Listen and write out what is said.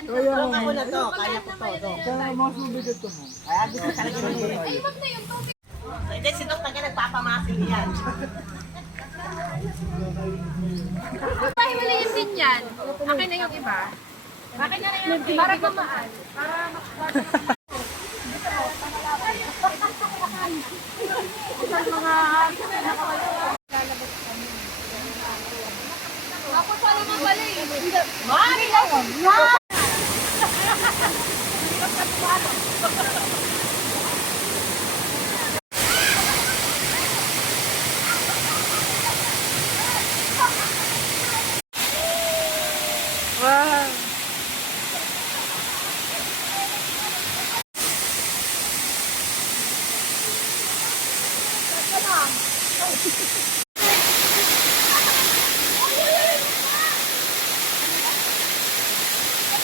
Kaya Kung ako na to, kaya ko to. kaya mas mabigat to mo. Kaya gusto talaga ng tayo. Hindi, si Dok taga nagpapamasin yan. Pahiwalayin din yan. Akin na yung iba. Akin na rin yung para gumaan. Ako sa mga bali. Mami lang.